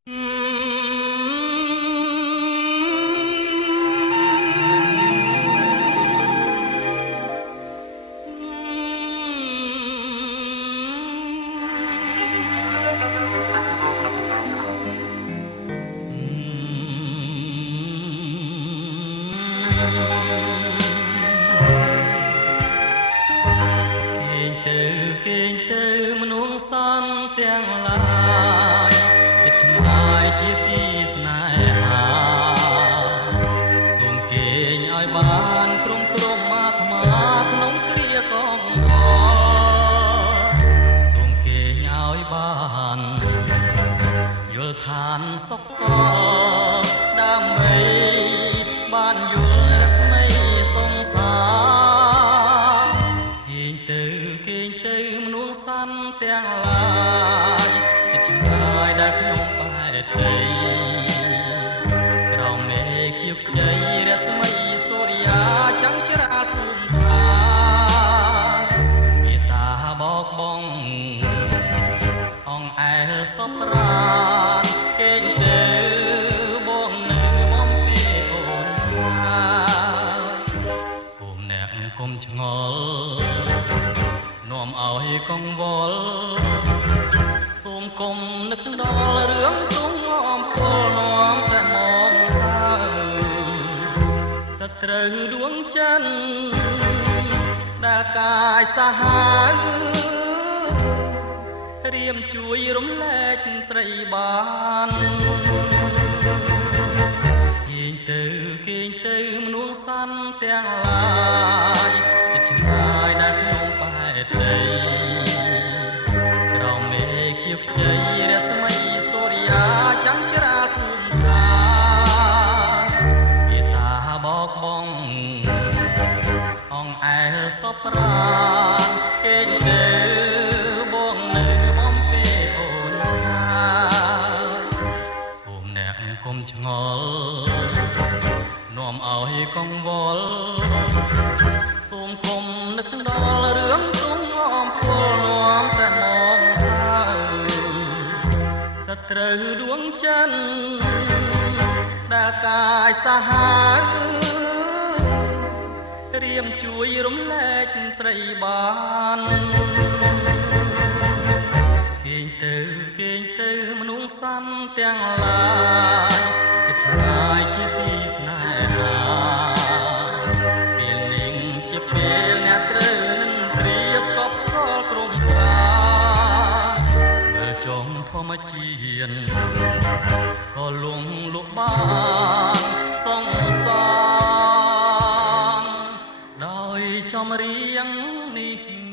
មនុស្សសន្តិទាំងឡាយចិត្តឆ្ងាយជាទីស្នេហាសូមគេងឲ្យបានក្រុមអាត្មាក្នុងគ្រាកងសូមគេងឲ្យបានយល់ឋានសុខសដើម្បីបានយល់រស្មីសង្សារគេងទៅមនុស្សសន្តិទាំងឡាយចិត្តឆ្ងាយដែលក្នុងបែកដីក្រោមមេឃខៀវខ្ចីរស្មីសូរិយាចាំងច្រាលភូមិថាមេតាបោកបងអងអែលសពប្រានគេងទៅបងនៅបំពេអូនថាសូមអ្នកកុំឆ្ងល់នាំឲ្យកង្វល់សូមកុំនឹកដល់រឿងទុំអំពលនាំតែមកទៅត្រូវដួងច័ន្ទដែលកាយសាហាវរៀមជួយរំលែកស្រីបានគេងទៅមនុស្សសន្តិទាំងឡាយចិត្តឆ្ងាយដែលក្នុងបែកដីក្រោមមេឃខៀវខ្ចីរស្មីសូរិយាចាំងច្រាលភូមិថាមេតាបោកបងអងអែលសពប្រានគេងទៅបងនៅបំពេអូនថាសូមអ្នកកុំឆ្ងល់នាំឲ្យកង្វល់សូមកុំនឹកដល់រឿងទុំអំពលនាំតែមកសត្រូវដួងច័ន្ទដែលកាយសាហាវរៀមជួយរំលែកស្រីបានគេងទៅមនុស្សសន្តិទាំងឡាយចិត្តឆ្ងាយជាទីស្នេហាពេលនេះជាពេលអ្នកត្រូវនឹងត្រៀបកប់កលក្រុមការមើលចុងធម្មជាតិក៏លងលក់បានសងសានដោយចំរៀងនេះ